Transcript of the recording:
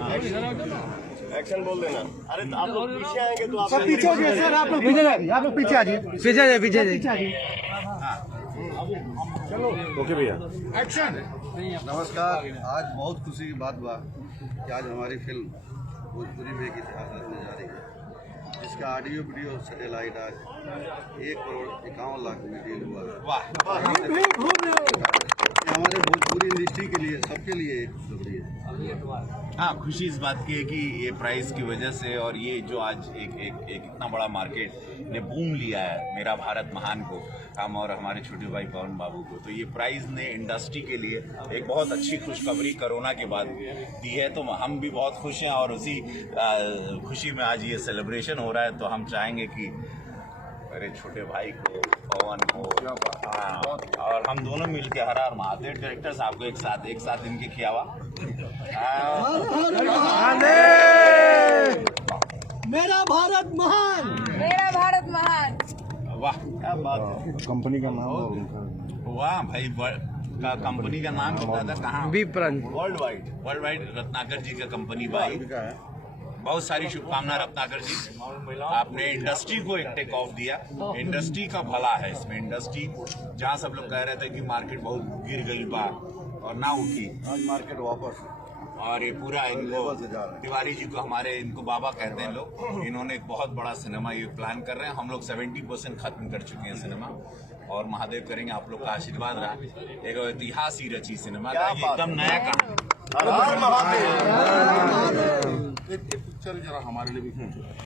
Action बोल देना। अरे आप लोग पीछे आएंगे तो आप पीछे हो जाइए सर, आप लोग पीछे जाइए, आप लोग पीछे आ जाइए, पीछे जाइए। चलो ओके भैया एक्शन। नमस्कार। आज बहुत खुशी की बात बा कि आज हमारी फिल्म भोजपुरी में एक इतिहास रचने जा रही है, जिसका ऑडियो वीडियो सैटेलाइट आज 1,51,00,000 में डील हुआ है। हमारे भोजपुरी इंडस्ट्री के लिए, सबके लिए एक खुशखबरी है। हाँ, खुशी इस बात की है कि ये प्राइस की वजह से और ये जो आज एक इतना बड़ा मार्केट ने बूम लिया है मेरा भारत महान को, हम और हमारे छोटे भाई पवन बाबू को, तो ये प्राइस ने इंडस्ट्री के लिए एक बहुत अच्छी खुशखबरी कोरोना के बाद दी है। तो हम भी बहुत खुश हैं और उसी खुशी में आज ये सेलिब्रेशन हो रहा है। तो हम चाहेंगे कि मेरे छोटे भाई को, पवन को, और हम दोनों मिलके हर हर महादेव डायरेक्टर साहब को एक साथ इनके खियावा। मेरा भारत महान, मेरा भारत महान। वाह क्या बात है। कंपनी का नाम वाह भाई, कंपनी का नाम बता था कहाँ? वर्ल्ड वाइड रत्नाकर जी का कंपनी भाई। बहुत सारी शुभकामना रत्नाकर जी, आपने इंडस्ट्री को एक टेक ऑफ दिया। इंडस्ट्री का भला है इसमें। इंडस्ट्री जहाँ सब लोग कह रहे थे कि मार्केट बहुत गिर गई बा और ना उठी, आज मार्केट वापस और ये पूरा इनको तिवारी जी को, हमारे इनको बाबा कहते हैं लोग, इन्होंने एक बहुत बड़ा सिनेमा ये प्लान कर रहे हैं। हम लोग 70% खत्म कर चुके हैं सिनेमा, और महादेव करेंगे, आप लोग का आशीर्वाद रहा। एक इतिहास ही रची सिनेमा का, एकदम नया कहानी। हर हर महादेव। एक पिक्चर जरा हमारे लिए भी